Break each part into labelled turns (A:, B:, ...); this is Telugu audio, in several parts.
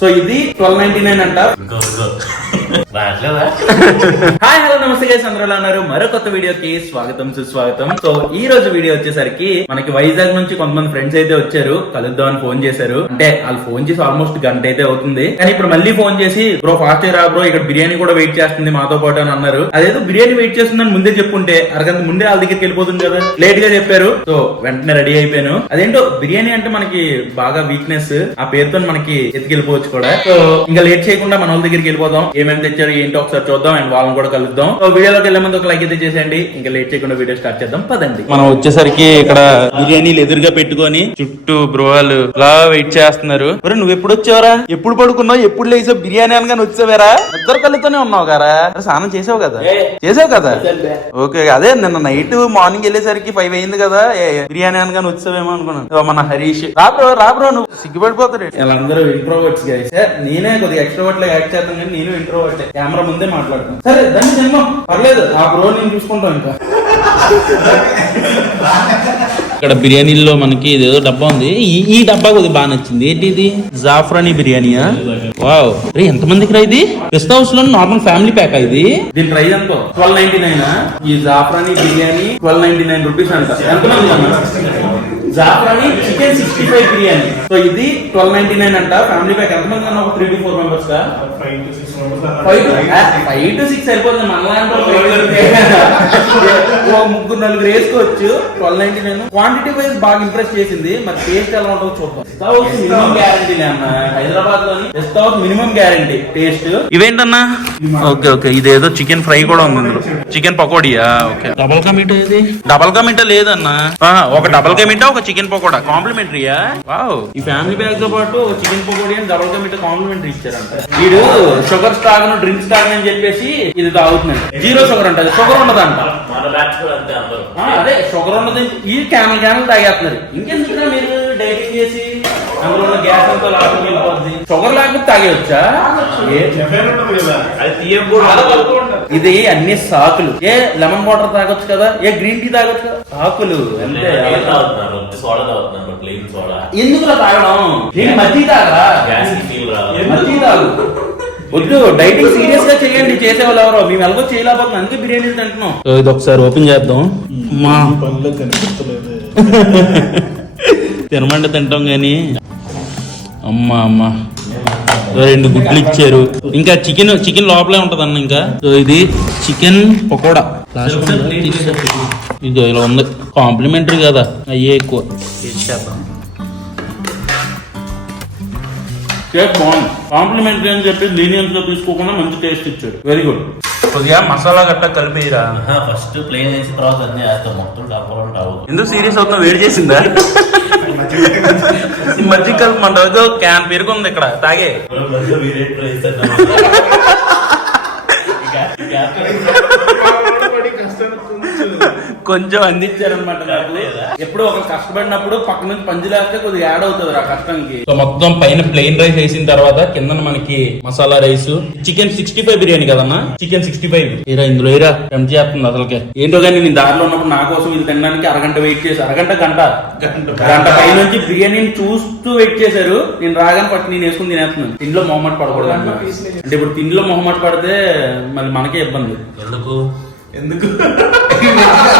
A: సో ఇది ట్వెల్వ్ నైన్టీ నైన్ అంట. హాయ్ హలో నమస్తే గైస్ అందరూ ఎలా ఉన్నారు? మరో కొత్త వీడియోకి స్వాగతం సుస్వాగతం. సో ఈ రోజు వీడియో వచ్చేసరికి మనకి వైజాగ్ నుంచి కొంతమంది ఫ్రెండ్స్ అయితే వచ్చారు. కలుద్దాం అని ఫోన్ చేశారు. అంటే వాళ్ళు ఫోన్ చేసి ఆల్మోస్ట్ గంట అయితే అవుతుంది. కానీ ఇప్పుడు మళ్ళీ ఫోన్ చేసి బ్రో ఫాస్ట్ రా బ్రో ఇక్కడ బిర్యానీ కూడా వెయిట్ చేస్తుంది మాతో పాటు అని అన్నారు. అదేదో బిర్యానీ వెయిట్ చేస్తుందని ముందే చెప్పుంటే అరగంట ముందే వాళ్ళ దగ్గరికి వెళ్ళిపోతుంది కదా. లేట్గా చెప్పారు. సో వెంటనే రెడీ అయిపోయాను. అదేంటో బిర్యానీ అంటే మనకి బాగా వీక్నెస్ ఆ పేరుతో మనకి ఎత్తుకెళ్ళిపోవచ్చు కూడా. సో ఇంకా లేట్ చేయకుండా మన వాళ్ళ దగ్గరికి వెళ్ళిపోదాం. ఏమేమి తెచ్చారు ఏంటో ఒకసారి చూద్దాం అండ్ వాళ్ళని కూడా కలుద్దాం. సో వీడియోలోకి వెళ్ళే ముందు ఒక లైక్ అయితే చేసేయండి. ఇంకా లేట్ చేయకుండా వీడియో స్టార్ట్ చేద్దాం. పదండి. మనం వచ్చేసరికి ఇక్కడ బిర్యానీలు ఎదురుగా పెట్టుకొని చుట్టూ బ్రోవాలు ఇలా వెయిట్ చేస్తున్నారు. నువ్వు ఎప్పుడు వచ్చావరా? ఎప్పుడు పడుకున్నావు? ఎప్పుడు లేచావు? బిర్యానీ అనగానే వచ్చావేరా? ఇద్దరు కళ్ళతోనే ఉన్నావు కదా స్నానం చేసావు కదా? చేసావు కదా? ఓకే అదే నిన్న నైట్ మార్నింగ్ వెళ్ళేసరికి ఫైవ్ అయింది కదా? ఏ, బిర్యానీ అనగానే వచ్చావేమో అనుకున్నాను. మన హరీష్. రాబ్రో రాబ్రో నువ్వు సిగ్గుపడిపోతారు వీళ్ళందరూ ఇంట్రోవర్ట్స్ నేనే కొద్దిగా ఎక్స్ట్రోవర్ట్ లా యాక్ట్ చేస్తాను కానీ నేను ఇంట్రోవర్ట్ కెమెరా ముందే మాట్లాడుతాను సరే దాన్ని తిన్నాం. పర్లేదు ఆ బ్రో నేను చూసుకుంటాం ఇంకా. ఇక్కడ బిర్యానీలో మనకి ఇదేదో డబ్బా ఉంది. ఈ- ఈ డబ్బా కొద్దిగా బాగా నచ్చింది. ఏంటి ఇది? జాఫ్రానీ బిర్యానీయా? వావ్. రే ఎంత మందికి రా ఇది? గెస్ట్ హౌస్లో నార్మల్ ఫ్యామిలీ ప్యాక్ ఇది? దీని ప్రైస్ ఎంతో? Twelve ninety nine? ఈ zafrani biryani twelve ninety nine rupees అంట. ఎంత మంది? Zafrani chicken sixty five biryani. So ఇది ట్వెల్వ్ నైన్టీ నైన్ అంట. ఫ్యామిలీ ప్యాక్ ఎంత మంది అన్న ఒక త్రీ టు ఫోర్ మెంబర్స్ కా five to five to six అయిపోతుంది. మనలాంటి ముగ్గురు నలుగురు వేసుకోవచ్చు. Twelve ninety nine quantity wise బాగా ఇంప్రెస్ చేసింది. మరి టేస్ట్ ఎలా ఉంటుందో చూద్దాం. మినిమం గ్యారంటీ అన్న. హైదరాబాద్లోని guest house minimum guarantee taste ఇవేంటన్నా okay okay. ఇదేదో చికెన్ ఫ్రై కూడా ఉంది ఇందులో చికెన్ పకోడియా? ఓకే. డబల్ కా మీటా ఇది? డబల్ కా మీటా లేదన్నా. ఒక డబల్ కా ఒక చికెన్ పకోడా? కాంప్లిమెంటరీయా? వావ్. ఈ ఫ్యామిలీ బ్యాగ్తో పాటు ఒక చికెన్ పకోడీ అని డబల్ కా మీటా కాంప్లిమెంటరీ ఇచ్చారంట. వీడు షుగర్ స్టాగను డ్రింక్స్ స్టాగన్ అని చెప్పేసి ఇది తాగుతున్నాడు. జీరో షుగర్ అంట షుగర్ ఉండదంట. అదే షుగర్ ఉన్నది ఈ క్యామెల్ క్యామెల్ తాగేస్తున్నారు. ఇంకెందుకు మీరు డైటింగ్ చేసి? అందులో ఉన్న గ్యాస్ అంతా లాభం వెళ్ళిపోద్ది. షుగర్ లేకపోతే తాగేయచ్చా? ఇది అన్ని సాకులు. ఏ లెమన్ వాటర్ తాగొచ్చు కదా? ఏ గ్రీన్ టీ తాగొచ్చు కదా? సాకులు. అంతే.
B: ఏం తాగుతున్నారు వచ్చి సోడా తాగుతున్నారు ప్లెయిన్ సోడా.
A: ఎందుకు తాగడం? నేను మజ్జి తాగరా? మజ్జి తాగు. వద్దు డైటింగ్ సీరియస్గా చేయండి. చేసే వాళ్ళు ఎవరో మేము ఎలాగో చేయలేకపోతున్నాం. అందుకే బిర్యానీ తింటున్నాం. ఇది ఒకసారి ఓపెన్ చేద్దాం. మా.
C: పనిలో కనిపిస్తలేదు.
A: తినమంటే తింటాం కానీ అమ్మా అమ్మా. రెండు గుడ్లు ఇచ్చారు. ఇంకా చికెన్ చికెన్ లోపలే ఉంటది అన్న ఇంకా. సో ఇది చికెన్ పకోడా. ఇది ఇలా ఉంది. కాంప్లిమెంటరీ కదా. అయ్యే ఎక్కువ. బాగుంది. కాంప్లిమెంటరీ అని చెప్పి లీనియన్స్గా తీసుకోకుండా మంచి టేస్ట్ ఇచ్చాడు వెరీ గుడ్ కొద్దిగా మసాలా గట్ట కలిపిరా
B: ఫస్ట్ ప్లేన్ వేసిన తర్వాత అన్ని మొత్తం
A: ఎందుకు సీరియస్ అవుతున్నా వేడి చేసిందా? ఈ మన దగ్గర క్యాన్ పెరుగుంది ఇక్కడ తాగే. కొంచెం అందించారనమాట నాకు. ఎప్పుడు ఒక కష్టపడినప్పుడు పక్క నుంచి పంచులేస్తే కొద్దిగా యాడ్ అవుతుంది ఆ కష్టంకి. సో మొత్తం పైన ప్లెయిన్ రైస్ వేసిన తర్వాత కింద మనకి masala rice chicken sixty five biryani కదన్నా? చికెన్ సిక్స్టీ ఫైవ్ ఏరా ఇందులో ఏరా? టెంప్ట్ చేస్తుంది అసలుకే? ఏంటో కానీ నేను దారిలో ఉన్నప్పుడు నా కోసం ఇది తినడానికి అరగంట వెయిట్ చేసి అరగంట గంట? గంట. పై నుంచి బిర్యానీని చూస్తూ వెయిట్ చేశారు. నేను రాగానే పట్టు నేను వేసుకుని తినేస్తున్నాను. తిండిలో మొహమ్మట్ పడకూడదు. అంటే ఇప్పుడు తిండిలో మొహమ్మట్ పడితే మళ్ళీ మనకే ఇబ్బంది.
B: ఎందుకు?
C: ఎందుకు?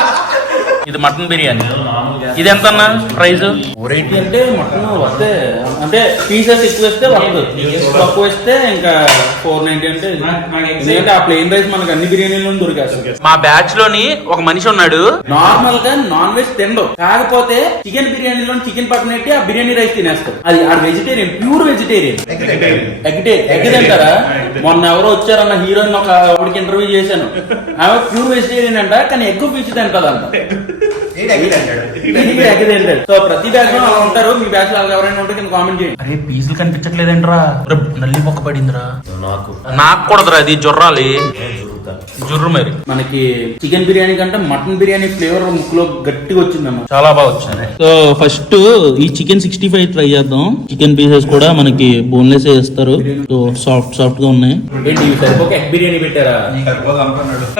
A: ఇది మటన్ బిర్యానీ. ఇది ఎంత అన్న ప్రైస్ ఎయిటీ అంటే మటన్ వస్తే అంటే పీసెస్ ఎక్కువ వేస్తే వస్తుంది. తక్కువ వేస్తే ఇంకా ఫోర్ నైన్టీ అంటే. ఎందుకంటే ఆ ప్లేన్ రైస్ మనకి అన్ని బిర్యానీలో దొరికేస్తుంది మా బ్యాచ్లోని ఒక మనిషి ఉన్నాడు. నార్మల్గా నాన్ వెజ్ తినడు. కాకపోతే చికెన్ బిర్యానీలో చికెన్ పక్కన పెట్టి ఆ బిర్యానీ రైస్ తినేస్తాడు. అది ఆ vegetarian pure vegetarian egg egg తింటారా? మొన్న ఎవరో వచ్చారన్న హీరోయిన్ ఒక ఆవిడకి ఇంటర్వ్యూ చేశాను. ఆమె ప్యూర్ వెజిటేరియన్ అంట కానీ ఎగ్ ఫిష్ తింటదంట. సో ప్రతి బ్యాచ్లో అలా ఉంటారు. మీ బ్యాచ్లో అలా ఎవరైనా ఉంటే కామెంట్ చేయండి. అరే పీసులు కనిపించట్లేదేంట్రా. నల్లి మొక్క పడిందిరా.
B: నాకు.
A: నాకు కూడదురా అది జొర్రాలి.
B: నేను చూస్తా చెప్తా
A: జుర్రు మరి. మనకి చికెన్ బిర్యానీ కంటే మటన్ బిర్యానీ ఫ్లేవర్ ముక్కులో గట్టిగా వచ్చిందమ్మా. చాలా బాగా వచ్చింది. సో ఫస్ట్ ఈ చికెన్ సిక్స్టీ ఫైవ్ ట్రై చేద్దాం. చికెన్ పీసెస్ కూడా మనకి బోన్లెస్ వేస్తారు. సో సాఫ్ట్ సాఫ్ట్గా ఉన్నాయి బిర్యానీ పెట్టారా?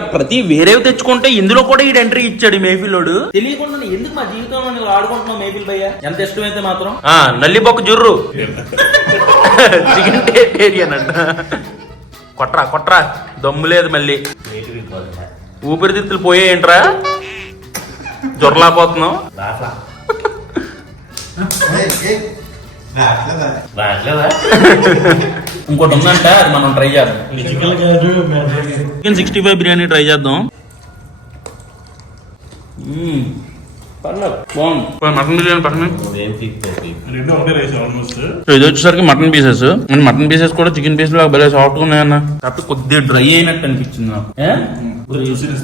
A: ప్రతి వేరేవి తెచ్చుకుంటే ఇందులో కూడా ఈ ఎంట్రీ ఇచ్చాడు ఈ మేఫిల్లోడు తెలియకుండా ఎందుకు మా జీవితంలో ఇలా ఆడుకుంటున్నావు మేఫిల్ భయ్య? ఎంత ఇష్టమైతే మాత్రం? నల్లి బొక్క జుర్రు. చికెన్ టేరియన్ అంట. కొట్రా కొట్రా. దమ్ము లేదు మళ్ళీ. ఊపిరితిత్తులు పోయేయంట్రా
B: రాట్లేదా
A: ఇంకోటి ఉందంట అది మనం ట్రై చేద్దాం. Chicken sixty five biryani try చేద్దాం. మటన్ బిర్యానీ పక్కన. ఇది వచ్చేసరికి mutton pieces. And mutton pieces కూడా చికెన్ పీస్ లాగా భలే సాఫ్ట్గా ఉన్నాయన్న. కాకపోతే కొద్దిగా డ్రై అయినట్టు అనిపించింది నాకు.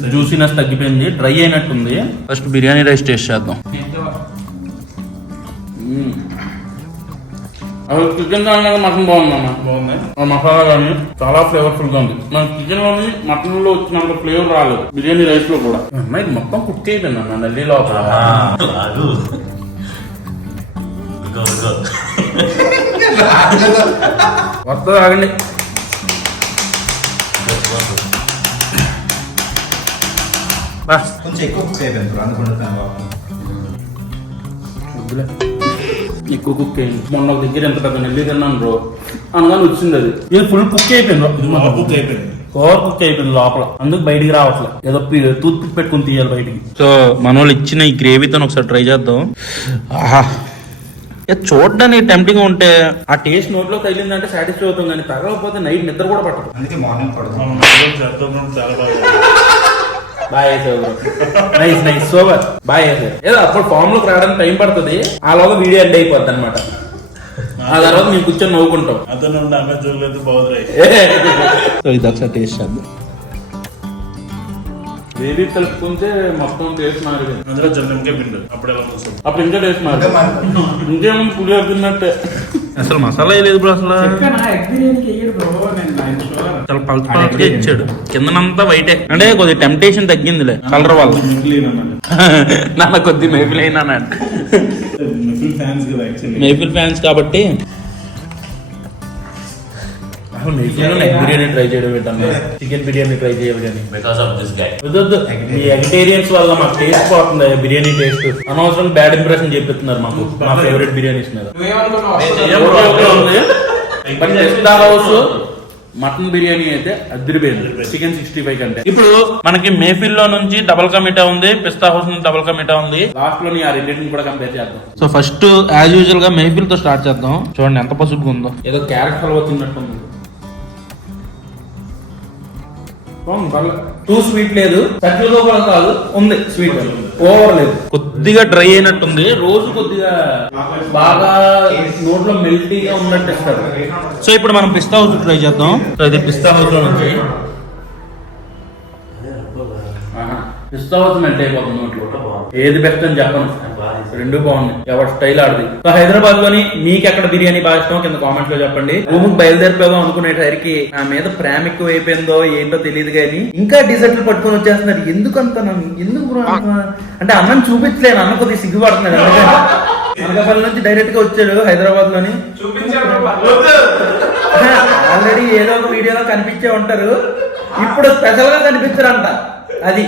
A: జ్యూసీనెస్ తగ్గిపోయింది. డ్రై అయినట్టుంది. ఫస్ట్ బిర్యానీ రైస్ టేస్ట్ చేద్దాం. అసలు చికెన్ కానీ మటన్ బాగుందన్న
C: బాగున్నాయి.
A: ఆ మసాలా కానీ చాలా ఫ్లేవర్ఫుల్గా ఉంది. మన చికెన్లోని మటన్లో వచ్చినంత ఫ్లేవర్ రాలేదు. బిర్యానీ రైస్లో కూడా. అమ్మాయి మొత్తం కుక్ అయిపోయింది అన్న నల్లి లోపల. వస్తుంది ఆగండి.
D: కొంచెం ఎక్కువ కుక్ అయిపోయింది అందుకుంటున్నాను.
A: ఎక్కువ కుక్ అయింది మొన్న ఒక దగ్గర ఎంత పెద్ద నెల్లి తిన్నాను బ్రో. అనగానే వచ్చింది అది. ఇది ఫుల్ కుక్ అయిపోయింది
C: బుక్ అయిపోయింది.
A: ఓవర్ కుక్ అయిపోయింది లోపల. అందుకు బయటికి రావట్లేదు ఏదో టూత్ పిక్ పెట్టుకుని తీయాలి బయటికి. సో మన వాళ్ళు ఇచ్చిన ఈ గ్రేవీతో ఒకసారి ట్రై చేద్దాం. ఆహా. చూడడానికి టెంప్టింగ్ ఉంటే ఆ టేస్ట్ నోట్లో తగిలిందంటే సాటిస్ఫై అవుతాం కానీ తగలకపోతే నైట్ నిద్ర కూడా పట్టదు.
D: అందుకే మార్నింగ్ పడుతుంది
C: చాలా బాగా
A: బాయ్ వేసావు నైస్ నైస్ సూపర్ బాయ్ వేసావు ఏదో అప్పుడు ఫామ్లోకి రావడానికి టైం పడుతుంది. ఆ లోగా వీడియో ఎండ్ అయిపోద్ది అనమాట ఆ తర్వాత మేము కూర్చొని నవ్వుకుంటాం.
C: అతను చూడలేదు బాగుంది
A: సో ఇది ఒకసారి టేస్ట్ చేద్దాం. వేడి కలుపుకుంటే మొత్తం టేస్ట్ మారింది
C: అందులో జన్మంకే పిండు. అప్పుడే వస్తుంది
A: అప్పుడు ఇంకా టేస్ట్ మారింది ఇంకేమో పులి అవుతున్నట్టే అసలు మసాలా లేదు బ్రో అసలు. చాలా పల్చ పల్చగా ఇచ్చాడు కిందనంతా వైటే. అంటే కొద్దిగా టెంప్టేషన్ తగ్గిందిలే కలర్ వల్ల నాన్న కొద్ది మేఫిల్ అయినా
C: ఫుల్ ఫ్యాన్స్ కదా యాక్చువల్లీ
A: మేఫిల్ ఫ్యాన్స్ కాబట్టి. బిర్యానీ ట్రై చేయడం చికెన్ బిర్యానీ ట్రై చేయడం
B: బికాస్ ఆఫ్ దిస్ గై
A: వద్దొద్దు. మీ వెజిటేరియన్స్ వల్ల మాకు టేస్ట్ పోతుంది బిర్యానీ టేస్ట్ అనవసరం బ్యాడ్ ఇంప్రెషన్ చెప్పిస్తున్నారు మాకు. మా ఫేవరెట్ బిర్యానీస్ మీద. మటన్ బిర్యానీ అయితే అదిరిపోయింది చికెన్ సిక్స్టీ ఫైవ్ కంటే. ఇప్పుడు మనకి మేఫిల్లో నుంచి డబల్ కమిటా ఉంది పిస్తా హౌస్ నుంచి డబల్ కమిటా ఉంది. లాస్ట్లోని ఆ రెండింటిని కూడా కంపేర్ చేద్దాం. సో ఫస్ట్ యాజ్ యూజువల్గా మేఫిల్తో స్టార్ట్ చేద్దాం. చూడండి ఎంత పసుపు ఉందో. ఏదో క్యారెట్ హల్వా తిన్నట్టుంది టూ స్వీట్ లేదు. చట్నీలో కూడా కాదు ఉంది స్వీట్ ఓవర్ లేదు. కొద్దిగా డ్రై అయినట్టుంది. రోజు కొద్దిగా బాగా నోట్లో మెల్టీగా ఉన్నట్టు ఇస్తారు. సో ఇప్పుడు మనం పిస్తా హౌస్ ట్రై చేద్దాం. సో ఇది పిస్తా హౌస్లో నుంచి. పిస్తా హౌస్ మెల్ట్ అయిపోతుంది నోట్లో. ఏది బెస్ట్ అని చెప్పను. రెండు బాగున్నాయి ఎవరి స్టైల్ ఆడది. సో హైదరాబాద్లోని మీకు ఎక్కడ బిర్యానీ బాగా ఇష్టం కింద కామెంట్లో చెప్పండి. బయలుదేరిపోగా బయలుదేరిపోదాం అనుకునేసరికి నా మీద ప్రేమ ఎక్కువ అయిపోయిందో ఏంటో తెలియదు కానీ ఇంకా డిజర్ట్లు పట్టుకొని వచ్చేస్తున్నారు. ఎందుకు అంత? ఎందుకు అంటే అన్నం చూపించలేను. అన్న కొద్దిగా సిగ్గుపడుతున్నాడు అనకాపల్లి నుంచి డైరెక్ట్గా వచ్చాడు హైదరాబాద్లోని ఆల్రెడీ ఏదో ఒక వీడియోలో కనిపించే ఉంటారు. ఇప్పుడు స్పెషల్గా కనిపించారంట అది.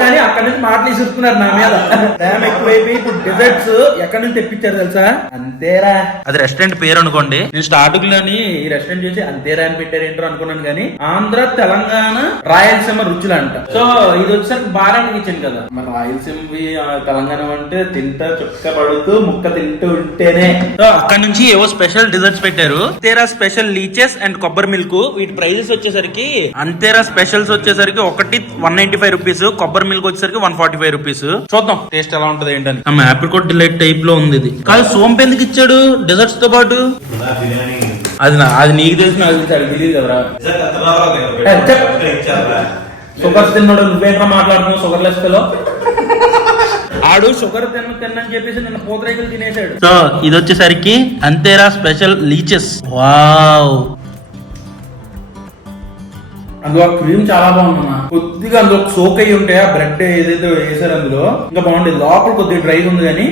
A: కానీ అక్కడ నుంచి మాటలు ఇసుకున్నారు నా మీద. టైం ఎక్కువైపోయి ఇప్పుడు డిజర్ట్స్ ఎక్కడి నుంచి తెప్పించారు తెలుసా? అంతేరా. అది రెస్టారెంట్ పేరు అనుకోండి. నేను స్టార్టింగ్లోని ఈ రెస్టారెంట్ చూసి అంతేరా అని పెట్టారు ఏంటో అనుకున్నాను కానీ ఆంధ్ర తెలంగాణ రాయలసీమ రుచులు అంట సో ఇది వచ్చేసరికి బాగా ఇచ్చాను కదా. మన రాయలసీమవి ఆ, తెలంగాణ అంటే తింటా చుక్క పడుతూ ముక్క తింటూ ఉంటేనే. సో అక్కడ నుంచి ఏవో స్పెషల్ డిజర్ట్స్ పెట్టారు. తేరా స్పెషల్ లీచెస్ అండ్ కొబ్బరి మిల్క్ వీటి ప్రైజెస్ వచ్చేసరికి అంతేరా స్పెషల్స్ వచ్చేసరికి ఒకటి వన్ నైన్టీ ఫైవ్ రూపీస్ కొబ్బరి మిల్క్ వచ్చేసరికి వన్ ఫార్టీ ఫైవ్ రూపీస్ చూద్దాం. టేస్ట్ ఎలా ఉంటది ఏంటని? ఆమె ఆప్రికోట్ డిలైట్ టైప్లో ఉంది ఇది. కాదు సోంపు ఎందుకు ఇచ్చాడు? డెజర్ట్స్తో పాటు? అది నా అది నీకు తెలిసిన షుగర్ తిన్నాడు నువ్వేంట్రా మాట్లాడుతున్నావు షుగర్ లెస్ పిలో ఆడు షుగర్ తిన్న తిన్నని చెప్పేసి నిన్న పూతరేకులు తినేసాడు. సో ఇది వచ్చేసరికి అంతేరా స్పెషల్ లీచెస్ వావ్ అందులో క్రీమ్ చాలా బాగుందన్న కొద్దిగా అందులో సోక్ అయ్యి ఉంటాయి ఆ బ్రెడ్ ఏదైతే వేసారు అందులో ఇంకా బాగుండేది లోపల కొద్దిగా డ్రై ఉంది కానీ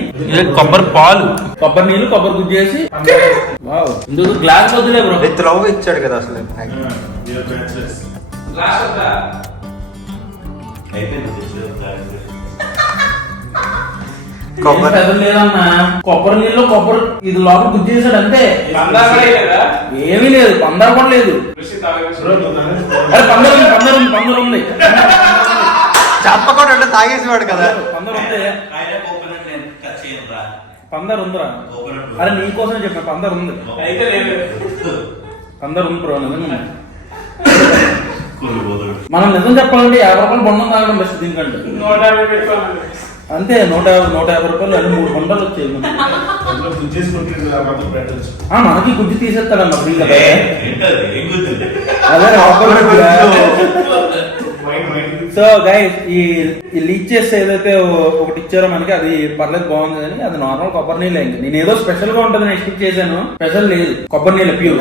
A: కొబ్బరి పాలు. కొబ్బరి నీళ్ళు కొబ్బరి గుజ్జు చేసి. ఇందులో గ్లాస్ వద్దులే బ్రో
D: విత్ లవ్ ఇచ్చాడు కదా అసలు.
B: అయిపోయింది.
D: కొబ్బరి.
A: లేదన్నా కొబ్బరి నీళ్ళు కొబ్బరి ఇది లోపల గుజ్జు చేసాడు అంతే. ఏమీ లేదు పందర కూడా లేదు. అరే పందరు ఉంది పందరు ఉంది పందరు ఉంది.
D: చెప్పకుండా ఉంటే తాగేసేవాడు కదా.
A: పందరు ఉంది. పందరు ఉందిరా. అరే నీకోసం చెప్పిన పందరు ఉంది. పందరు ఉంది బ్రో నిజంగా. మనం నిజం చెప్పాలంటే యాభై రూపాయలు బొండం తాగడం బెస్ట్ దీనికంటే. అంతే నూట యాభై నూట యాభై రూపాయలు అది మూడు బొండాలు వచ్చాయి. మనకి. గుజ్జు తీసేస్తాడన్న ఫ్రీగా? అదే సో గైస్ ఈ చేస్తే ఏదైతే ఒకటి ఇచ్చారో మనకి అది పర్లేదు బాగుంది కానీ అది నార్మల్ కొబ్బరి నీళ్ళే ఇంకా. నేను ఏదో స్పెషల్గా ఉంటుందని ఎక్స్పెక్ట్ చేశాను. స్పెషల్ లేదు. కొబ్బరి నీళ్ళ ప్యూర్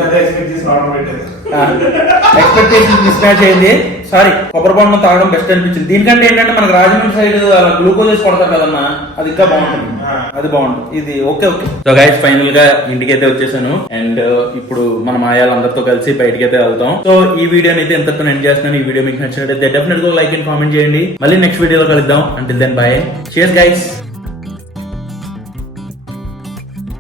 A: ఎక్స్పెక్టేషన్ మిస్ మ్యాచ్ అయింది. సారీ కొబ్బరి బొండం తాగడం బెస్ట్ అనిపించింది. దీనికంటే ఏంటంటే మనకి రాజమండ్రి సైడ్ అలా గ్లూకోజ్ వేసి కొడతారు కదన్నా అది ఇంకా బాగుంటుంది. అది బాగుంటుంది. ఇది ఓకే ఓకే. సో గైస్ ఫైనల్గా ఇంటికి అయితే వచ్చేసాను అండ్ ఇప్పుడు మన మాయాలందరితో కలిసి బయటికి అయితే వెళ్తాం. సో ఈ వీడియోని అయితే ఎంతతో ఎండ్ చేస్తున్నాను. ఈ వీడియో మీకు నచ్చినట్లయితే డెఫినెట్గా లైక్ అండ్ కామెంట్ చేయండి. మళ్ళీ నెక్స్ట్ వీడియోలో కలుద్దాం. అంటిల్ దెన్ బాయ్ చేస్ గైస్